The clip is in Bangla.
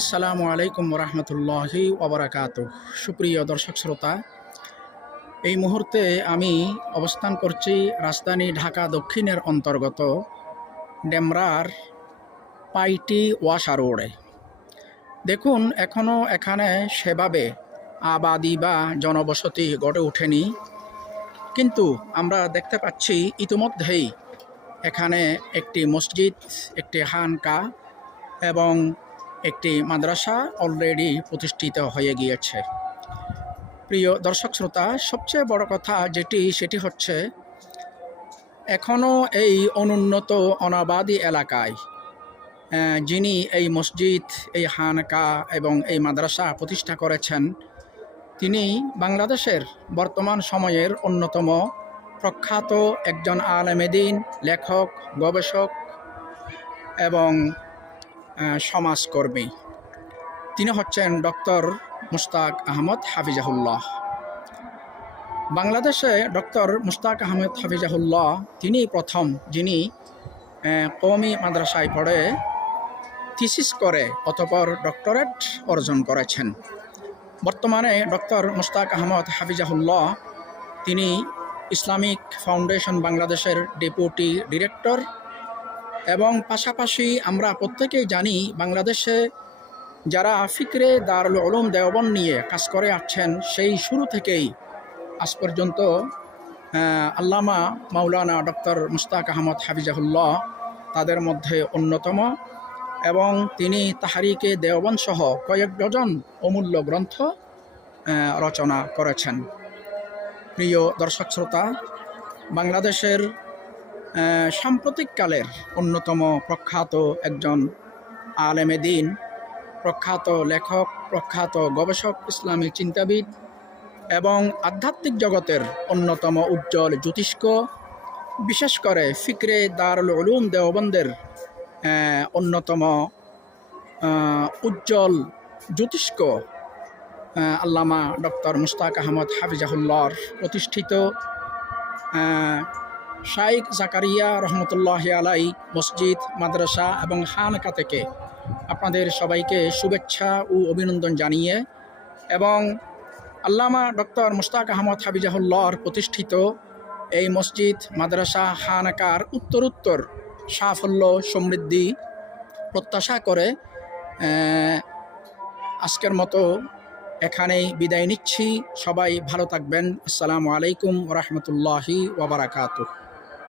আসসালামু আলাইকুম রহমতুল্লাহি ওবরাকাতুহ। সুপ্রিয় দর্শক শ্রোতা, এই মুহূর্তে আমি অবস্থান করছি রাজধানী ঢাকা দক্ষিণের অন্তর্গত ডেমরার পাইটি ওয়াশা রোডে। দেখুন, এখনও এখানে সেভাবে আবাদি বা জনবসতি গড়ে ওঠেনি, কিন্তু আমরা দেখতে পাচ্ছি ইতিমধ্যেই এখানে একটি মসজিদ, একটি খানকা এবং একটি মাদ্রাসা অলরেডি প্রতিষ্ঠিত হয়ে গিয়েছে। প্রিয় দর্শক শ্রোতা, সবচেয়ে বড় কথা সেটি হচ্ছে এখনও এই অনুন্নত অনাবাদী এলাকায় যিনি এই মসজিদ, এই খানকা এবং এই মাদ্রাসা প্রতিষ্ঠা করেছেন, তিনি বাংলাদেশের বর্তমান সময়ের অন্যতম প্রখ্যাত একজন আলেমে দ্বীন, লেখক, গবেষক এবং সমাজকর্মী। তিনি হচ্ছেন ডক্টর মুশতাক আহমদ হাফিজাহুল্লাহ। বাংলাদেশে ডক্টর মুশতাক আহমদ হাফিজাহুল্লাহ তিনি প্রথম যিনি কওমি মাদ্রাসায় পড়ে থিসিস করে অতঃপর ডক্টরেট অর্জন করেছেন। বর্তমানে ডক্টর মুশতাক আহমদ হাফিজাহুল্লাহ তিনি ইসলামিক ফাউন্ডেশন বাংলাদেশের ডেপুটি ডিরেক্টর, এবং পাশাপাশি আমরা প্রত্যেকেই জানি বাংলাদেশে যারা ফিকরে দারুল উলুম দেওবন্দ নিয়ে কাজ করে আসছেন, সেই শুরু থেকেই আজ পর্যন্ত আল্লামা মাওলানা ডক্টর মুশতাক আহমদ হাফিজাহুল্লাহ তাদের মধ্যে অন্যতম, এবং তিনি তাহরিকে দেওবন্দ সহ কয়েক ডজন অমূল্য গ্রন্থ রচনা করেছেন। প্রিয় দর্শক শ্রোতা, বাংলাদেশের সাম্প্রতিককালের অন্যতম প্রখ্যাত একজন আলেমে দ্বীন, প্রখ্যাত লেখক, প্রখ্যাত গবেষক, ইসলামী চিন্তাবিদ এবং আধ্যাত্মিক জগতের অন্যতম উজ্জ্বল জ্যোতিষ্ক, বিশেষ করে ফিকরে দারুল উলুম দেওবন্দের অন্যতম উজ্জ্বল জ্যোতিষ্ক আল্লামা ডক্টর মুশতাক আহমদ হাফিজাহুল্লাহর প্রতিষ্ঠিত শাইখ জাকারিয়া রহমতুল্লাহি আলাই মসজিদ, মাদ্রাসা এবং খানকা থেকে আপনাদের সবাইকে শুভেচ্ছা ও অভিনন্দন জানিয়ে, এবং আল্লামা ডক্টর মুশতাক আহমদ হাফিজাহুল্লাহর প্রতিষ্ঠিত এই মসজিদ, মাদ্রাসা, খানকার উত্তরোত্তর সাফল্য সমৃদ্ধি প্রত্যাশা করে আজকের মতো এখানেই বিদায় নিচ্ছি। সবাই ভালো থাকবেন। আসসালামু আলাইকুম রহমতুল্লাহি ওয়া বারাকাতুহু।